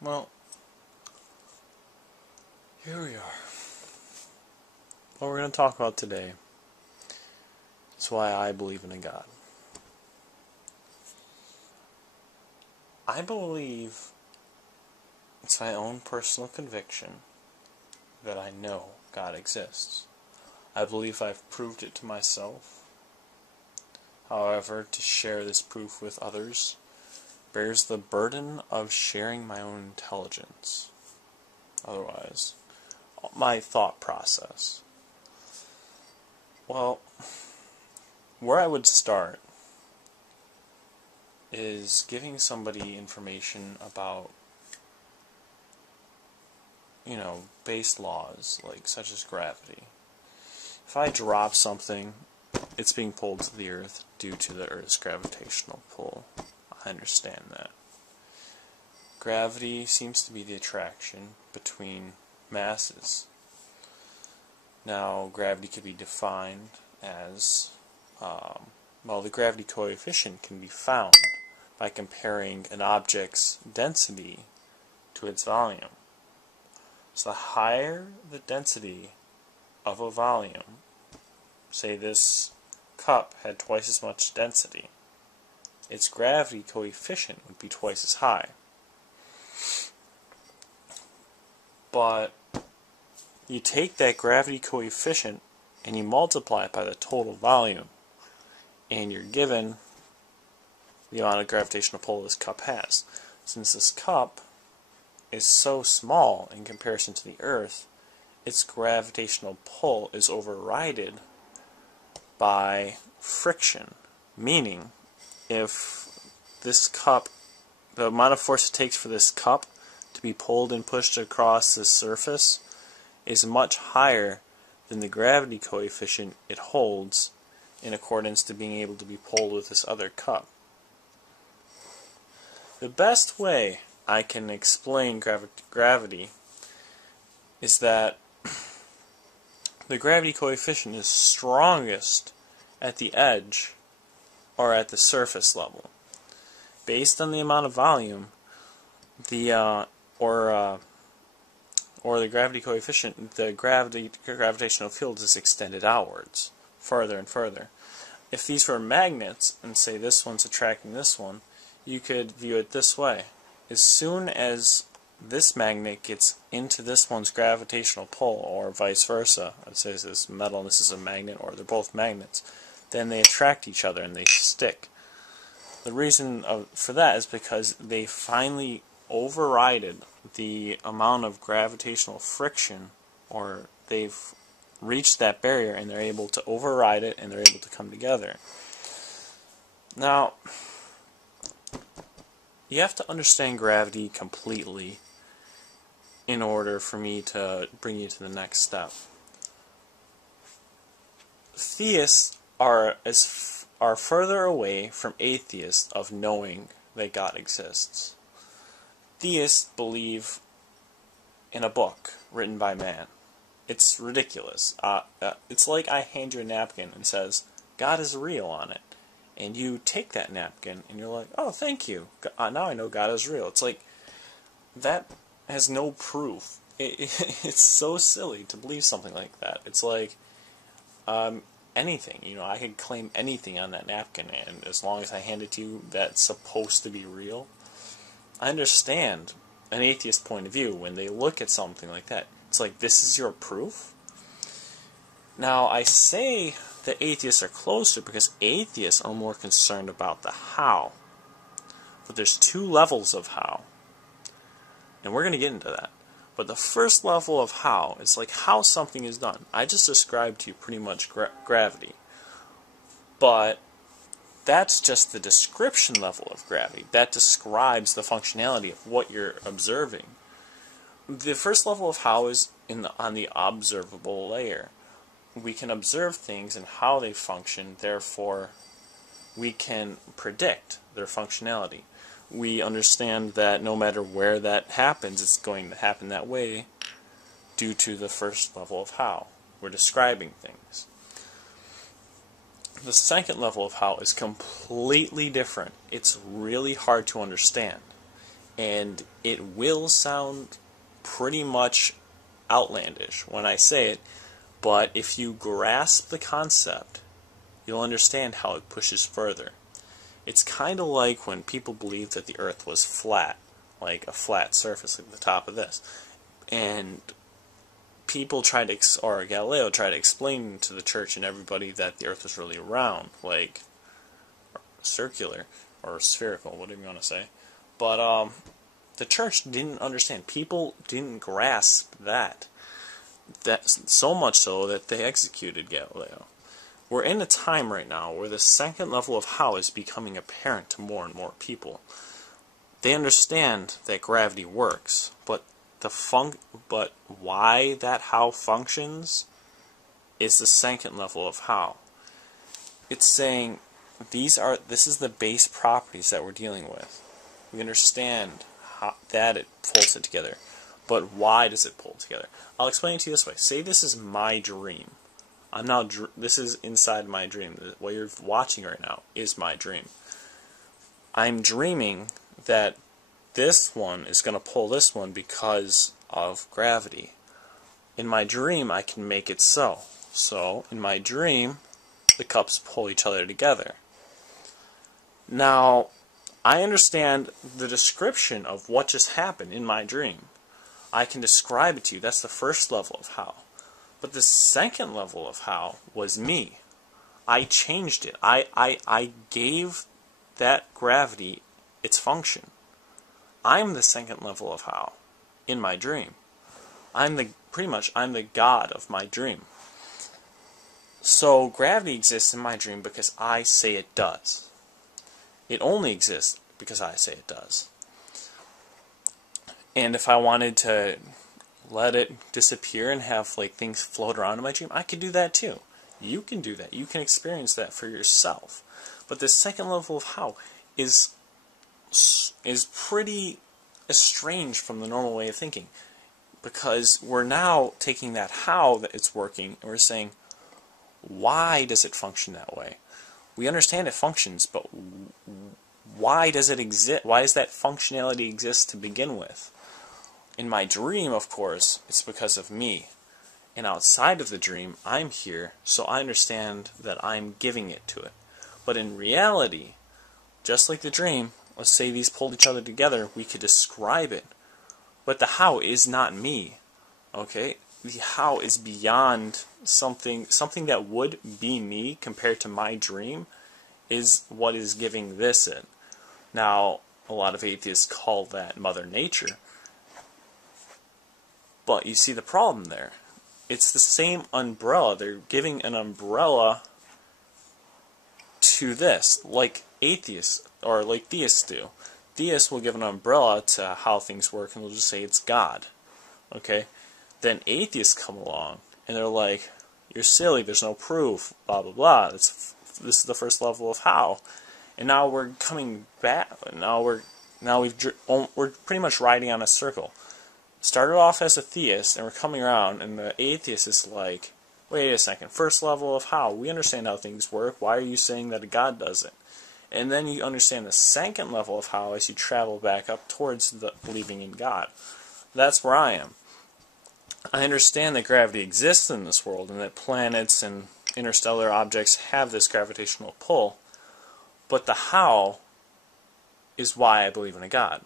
Well, here we are. What we're going to talk about today is why I believe in a God. I believe it's my own personal conviction that I know God exists. I believe I've proved it to myself. However, to share this proof with others bears the burden of sharing my own intelligence. Otherwise, my thought process. Well, where I would start is giving somebody information about, base laws, such as gravity. If I drop something, it's being pulled to the Earth due to the Earth's gravitational pull. I understand that. Gravity seems to be the attraction between masses. Now, gravity could be defined as, the gravity coefficient can be found by comparing an object's density to its volume. So the higher the density of a volume, say this cup had twice as much density, its gravity coefficient would be twice as high. But you take that gravity coefficient and you multiply it by the total volume, and you're given the amount of gravitational pull this cup has. Since this cup is so small in comparison to the Earth, its gravitational pull is overridden by friction. Meaning, if this cup, the amount of force it takes for this cup to be pulled and pushed across this surface is much higher than the gravity coefficient it holds in accordance to being able to be pulled with this other cup. The best way I can explain gravity is that the gravity coefficient is strongest at the edge or at the surface level. Based on the amount of volume, the gravity coefficient, the gravitational field is extended outwards, further and further. If these were magnets, and say this one's attracting this one, you could view it this way. As soon as this magnet gets into this one's gravitational pull, or vice versa, let's say this is metal and this is a magnet, or they're both magnets, then they attract each other and they stick. The reason for that is because they finally overrided the amount of gravitational friction, or they've reached that barrier and they're able to override it and they're able to come together. Now, you have to understand gravity completely in order for me to bring you to the next step. Theists are further away from atheists of knowing that God exists. Theists believe in a book written by man. It's ridiculous. It's like I hand you a napkin and says, God is real on it. And you take that napkin and you're like, oh, thank you. Now I know God is real. It's like, that has no proof. It's so silly to believe something like that. It's like, anything. I could claim anything on that napkin, and as long as I hand it to you, that's supposed to be real. I understand an atheist point of view when they look at something like that. It's like, this is your proof? Now, I say that atheists are closer because atheists are more concerned about the how. But there's two levels of how. And we're going to get into that. But the first level of how is like how something is done. I just described to you pretty much gravity. But that's just the description level of gravity. That describes the functionality of what you're observing. The first level of how is on the observable layer. We can observe things and how they function, therefore we can predict their functionality. We understand that no matter where that happens, it's going to happen that way due to the first level of how. We're describing things. The second level of how is completely different. It's really hard to understand. And it will sound pretty much outlandish when I say it, but if you grasp the concept, you'll understand how it pushes further. It's kind of like when people believed that the Earth was flat, like a flat surface like the top of this. And people tried to, or Galileo tried to explain to the church and everybody that the Earth was really round, like circular or spherical, whatever you want to say. But the church didn't understand. People didn't grasp that. That so much so that they executed Galileo. We're in a time right now where the second level of how is becoming apparent to more and more people. They understand that gravity works, but why that how functions is the second level of how. It's saying this is the base properties that we're dealing with. We understand that it pulls it together, but why does it pull together? I'll explain it to you this way. Say this is my dream. This is inside my dream. What you're watching right now is my dream. I'm dreaming that this one is going to pull this one because of gravity. In my dream, I can make it so. So, in my dream, the cups pull each other together. Now, I understand the description of what just happened in my dream. I can describe it to you. That's the first level of how. But the second level of how was me. I changed it. I gave that gravity its function. I'm the second level of how in my dream. I'm the god of my dream. So gravity exists in my dream because I say it does. It only exists because I say it does. And if I wanted to let it disappear and have like things float around in my dream, I could do that too. You can do that. You can experience that for yourself. But the second level of how is pretty estranged from the normal way of thinking, because we're now taking that how that it's working and we're saying, why does it function that way? We understand it functions, but why does it exist? Why does that functionality exist to begin with? In my dream, of course, it's because of me. And outside of the dream, I'm here, so I understand that I'm giving it to it. But in reality, just like the dream, let's say these pulled each other together, we could describe it. But the how is not me. Okay? The how is beyond something that would be me compared to my dream is what is giving this in. Now, a lot of atheists call that Mother Nature. But you see the problem there. It's the same umbrella. They're giving an umbrella to this, like atheists, or like theists do. Theists will give an umbrella to how things work, and they'll just say it's God. Okay? Then atheists come along, and they're like, you're silly, there's no proof, blah, blah, blah. This is the first level of how. And now we're coming back. We're pretty much riding on a circle. Started off as a theist, and we're coming around, and the atheist is like, wait a second, first level of how? We understand how things work. Why are you saying that a God does it? And then you understand the second level of how as you travel back up towards the believing in God. That's where I am. I understand that gravity exists in this world, and that planets and interstellar objects have this gravitational pull, but the how is why I believe in a God.